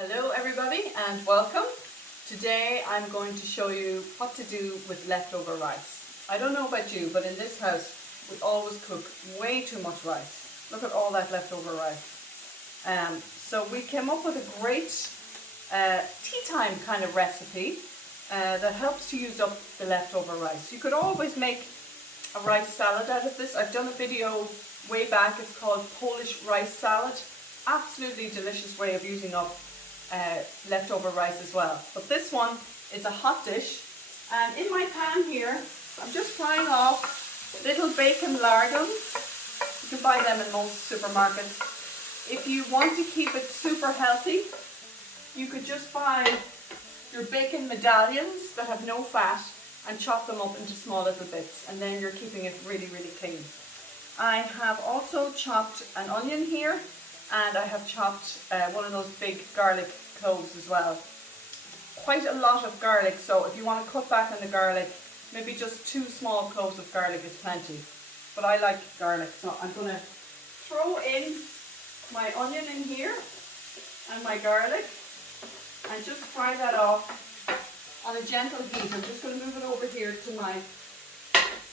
Hello everybody and welcome. Today I'm going to show you what to do with leftover rice. I don't know about you, but in this house we always cook way too much rice. Look at all that leftover rice. So we came up with a great tea time kind of recipe that helps to use up the leftover rice. You could always make a rice salad out of this. I've done a video way back. It's called Polish rice salad. Absolutely delicious way of using up leftover rice as well. But this one is a hot dish, and in my pan here I'm just frying off little bacon lardons. You can buy them in most supermarkets. If you want to keep it super healthy, you could just buy your bacon medallions that have no fat and chop them up into small little bits, and then you're keeping it really clean. I have also chopped an onion here, and I have chopped one of those big garlic cloves as well. Quite a lot of garlic, so if you want to cut back on the garlic, maybe just 2 small cloves of garlic is plenty. But I like garlic, so I'm going to throw in my onion in here and my garlic and just fry that off on a gentle heat. I'm just going to move it over here to my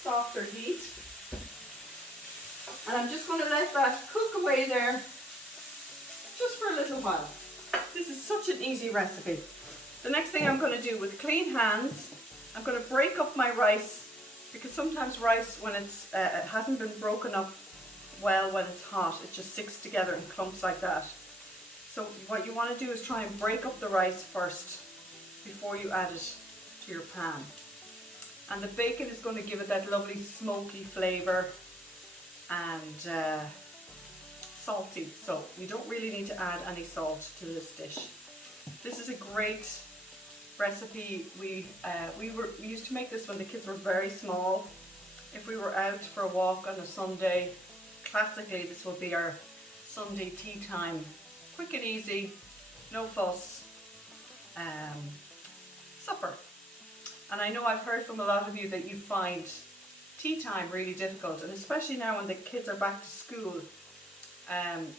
softer heat. And I'm just going to let that cook away there just for a little while. This is such an easy recipe. The next thing I'm going to do with clean hands, I'm going to break up my rice, because sometimes rice, when it hasn't been broken up well when it's hot, it just sticks together in clumps like that. So what you want to do is try and break up the rice first before you add it to your pan. And the bacon is going to give it that lovely smoky flavour and salty, so you don't really need to add any salt to this dish. This is a great recipe. We used to make this when the kids were very small. If we were out for a walk on a Sunday, classically this would be our Sunday tea time. Quick and easy, no fuss, supper. And I know I've heard from a lot of you that you find tea time really difficult, and especially now when the kids are back to school.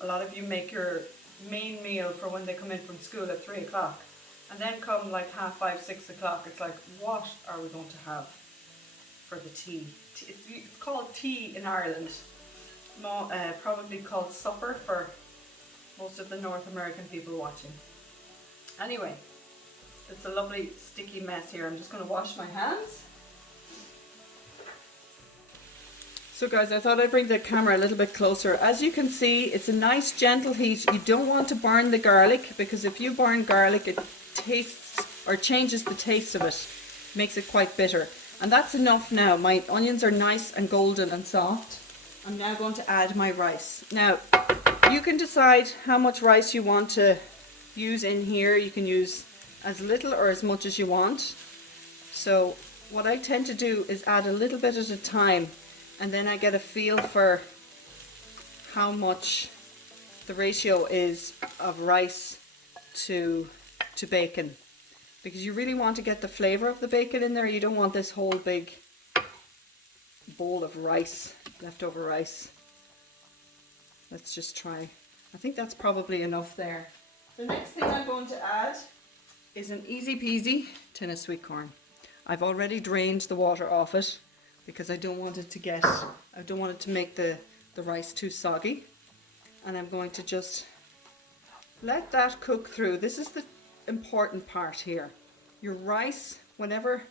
A lot of you make your main meal for when they come in from school at 3 o'clock, and then come like 5:30, 6 o'clock, it's like, what are we going to have for the tea? It's called tea in Ireland, probably called supper for most of the North American people watching. Anyway, it's a lovely sticky mess here. I'm just going to wash my hands. So guys, I thought I'd bring the camera a little bit closer. As you can see, it's a nice gentle heat. You don't want to burn the garlic, because if you burn garlic, it tastes or changes the taste of it, makes it quite bitter. And that's enough now. My onions are nice and golden and soft. I'm now going to add my rice. Now, you can decide how much rice you want to use in here. You can use as little or as much as you want. So what I tend to do is add a little bit at a time, and then I get a feel for how much the ratio is of rice to bacon, because you really want to get the flavour of the bacon in there. You don't want this whole big bowl of rice, leftover rice. Let's just try. I think that's probably enough there. The next thing I'm going to add is an easy peasy tin of sweet corn. I've already drained the water off it, because I don't want it to make the rice too soggy. And I'm going to just let that cook through. This is the important part here. Your rice, whenever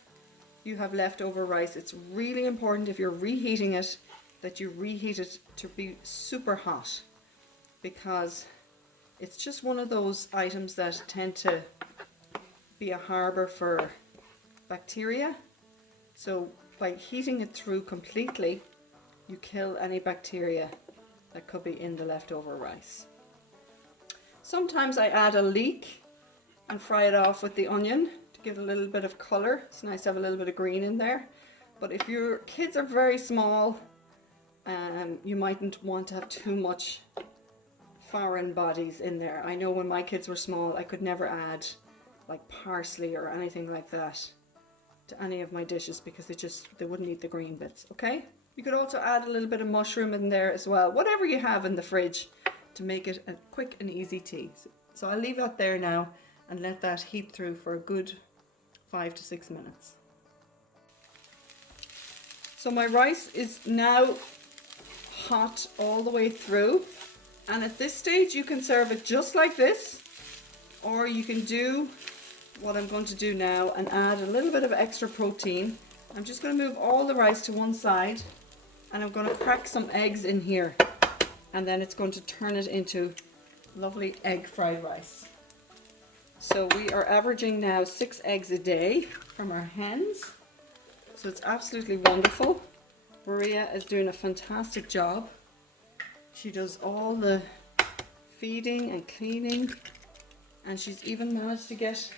you have leftover rice, it's really important, if you're reheating it, that you reheat it to be super hot, because it's just one of those items that tend to be a harbour for bacteria. So by heating it through completely, you kill any bacteria that could be in the leftover rice. Sometimes I add a leek and fry it off with the onion to give it a little bit of colour. It's nice to have a little bit of green in there. But if your kids are very small, you mightn't want to have too much foreign bodies in there. I know when my kids were small, I could never add like parsley or anything like that to any of my dishes, because they wouldn't eat the green bits. Okay, you could also add a little bit of mushroom in there as well, whatever you have in the fridge to make it a quick and easy tea. So I'll leave that there now and let that heat through for a good 5 to 6 minutes. So my rice is now hot all the way through, and at this stage you can serve it just like this, or you can do what I'm going to do now and add a little bit of extra protein. I'm just going to move all the rice to one side, and I'm going to crack some eggs in here, and then it's going to turn it into lovely egg fried rice. So we are averaging now 6 eggs a day from our hens, so it's absolutely wonderful. Maria is doing a fantastic job. She does all the feeding and cleaning, and she's even managed to get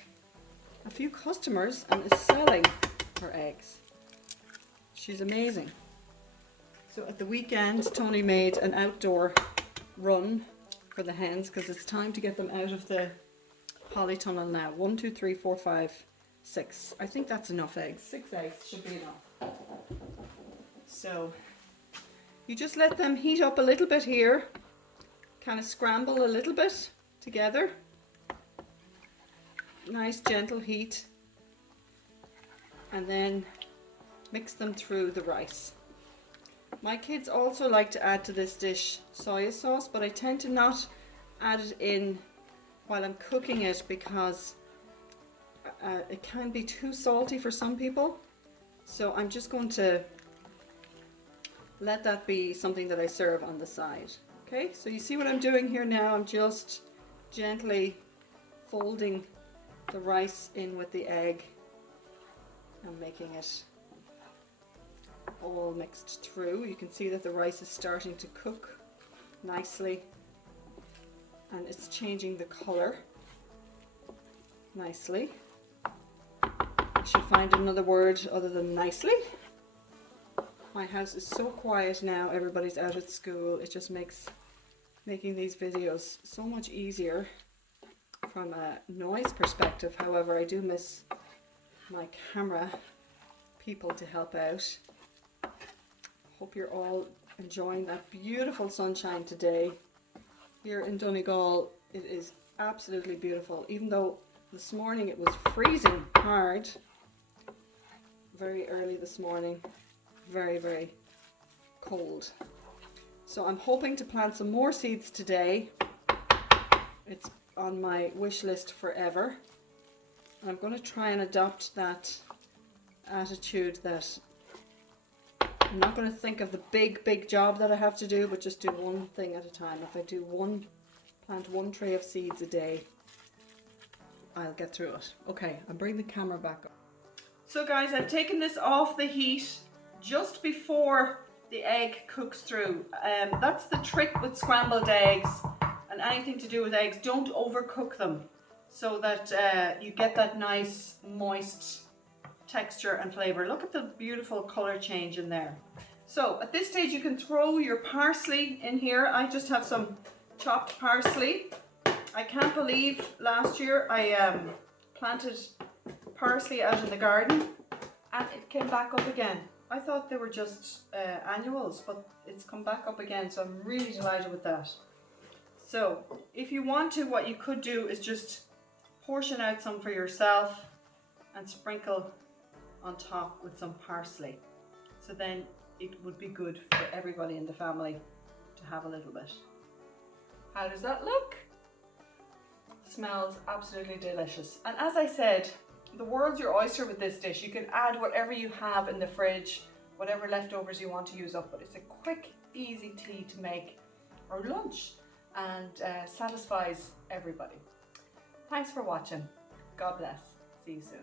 a few customers and is selling her eggs. She's amazing. So at the weekend, Tony made an outdoor run for the hens because it's time to get them out of the polytunnel now. 1, 2, 3, 4, 5, 6. I think that's enough eggs. 6 eggs should be enough. So you just let them heat up a little bit here, kind of scramble a little bit together. Nice gentle heat, and then mix them through the rice. My kids also like to add to this dish soya sauce, but I tend to not add it in while I'm cooking it because it can be too salty for some people. So I'm just going to let that be something that I serve on the side. Okay, so you see what I'm doing here now? I'm just gently folding the rice in with the egg and making it all mixed through. You can see that the rice is starting to cook nicely and it's changing the color nicely. I should find another word other than nicely. My house is so quiet now, everybody's out at school. It just makes making these videos so much easier from a noise perspective. However, I do miss my camera people to help out. Hope you're all enjoying that beautiful sunshine today. Here in Donegal, it is absolutely beautiful, even though this morning it was freezing hard. Very early this morning, very, very cold. So I'm hoping to plant some more seeds today. It's on my wish list forever. I'm going to try and adopt that attitude that I'm not going to think of the big job that I have to do, but just do one thing at a time. If I do plant one tray of seeds a day, I'll get through it. Okay, I'll bring the camera back up. So guys, I've taken this off the heat just before the egg cooks through. That's the trick with scrambled eggs and anything to do with eggs. Don't overcook them so that you get that nice moist texture and flavor. Look at the beautiful color change in there. So at this stage you can throw your parsley in here. I just have some chopped parsley. I can't believe last year I planted parsley out in the garden and it came back up again. I thought they were just annuals, but it's come back up again, so I'm really delighted with that. So if you want to, what you could do is just portion out some for yourself and sprinkle on top with some parsley. So then it would be good for everybody in the family to have a little bit. How does that look? Smells absolutely delicious. And as I said, the world's your oyster with this dish. You can add whatever you have in the fridge, whatever leftovers you want to use up, but it's a quick, easy tea to make or lunch and satisfies everybody. Thanks for watching. God bless. See you soon.